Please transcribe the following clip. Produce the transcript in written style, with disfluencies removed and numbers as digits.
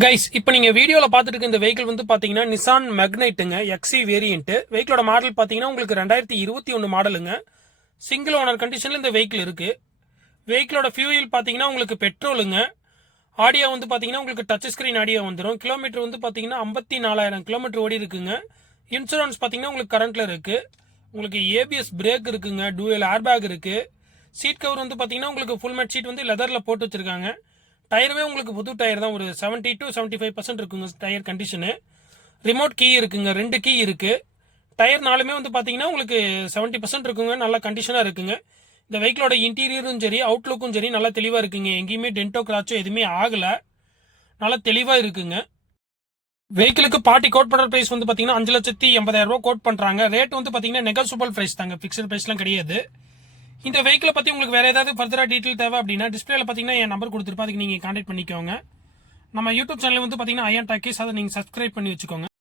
Guys இப்போ நீங்க வீடியோல பார்த்துட்டு இருக்க இந்த வெஹிக்கிள் வந்து பாத்தீங்கன்னா நிசான் மேக்னைட்டுங்க எக்ஸி வேரியன்ட். வெஹிக்கிளோட மாடல் பாத்தீங்கன்னா உங்களுக்கு 2021 மாடலுங்க. சிங்கிள் ஓனர் கண்டிஷன்ல இந்த வெஹிக்கிள் இருக்கு. வெஹிக்கிளோட ஃபியூயல் பாத்தீங்கன்னா உங்களுக்கு பெட்ரோலுங்க. ஆடியோ வந்து பாத்தீங்கன்னா உங்களுக்கு டச் ஸ்கிரீன் ஆடியோ வந்துடும். கிலோமீட்டர் வந்து பாத்தீங்கன்னா 54,000 கிலோமீட்டர் ஓடி இருக்குங்க. இன்சூரன்ஸ் பாத்தீங்கன்னா உங்களுக்கு கரண்ட்ல இருக்கு. உங்களுக்கு ஏபிஎஸ் பிரேக் இருக்குங்க. டூயல் ஏர்பேக் இருக்கு. சீட் கவர் வந்து பாத்தீங்கன்னா உங்களுக்கு ஃபுல் மேட் சீட் வந்து லெதர்ல போட்டு வச்சிருக்காங்க. டயருமே உங்களுக்கு புது டயர் தான். ஒரு 70 to 75% இருக்குங்க டயர் கண்டிஷனு. ரிமோட் கீ இருக்குங்க. 2 கீ இருக்கு. டயர் நாலுமே வந்து பாத்தீங்கன்னா உங்களுக்கு 70% இருக்குங்க. நல்ல கண்டிஷனா இருக்குங்க. இந்த வெஹிக்கிளோட இன்டீரியரும் சரி அவுட்லுக்கும் சரி நல்லா தெளிவா இருக்குங்க. எங்கேயுமே டென்டோ கிராச்சோ எதுவுமே ஆகல. நல்லா தெளிவா இருக்குங்க. வெஹிக்கிளுக்கு பார்ட்டி கோட் பண்ற பிரைஸ் வந்து பாத்தீங்கன்னா 5,80,000 ரூபாய் கோட் பண்றாங்க. ரேட் வந்து பாத்தீங்கன்னா நெகோசியபிள் பிரைஸ் தாங்க. பிக்சட் பிரைஸ்லாம் கிடையாது. இந்த வெஹிக்கிளை பத்தி உங்களுக்கு வேற ஏதாவது ஃபர்தரா டீடைல் தேவை அப்படின்னா டிஸ்பிளேல பாத்தீங்கன்னா என் நம்பர் கொடுத்துருப்பேன். அதுக்கு நீங்க கான்டாக்ட் பண்ணிக்கோங்க. நம்ம யூடியூப் சேனல் வந்து பாத்தீங்கன்னா ஐயன் டாக்கீஸ், அதை நீங்க சப்ஸ்கிரைப் பண்ணி வச்சுக்கோங்க.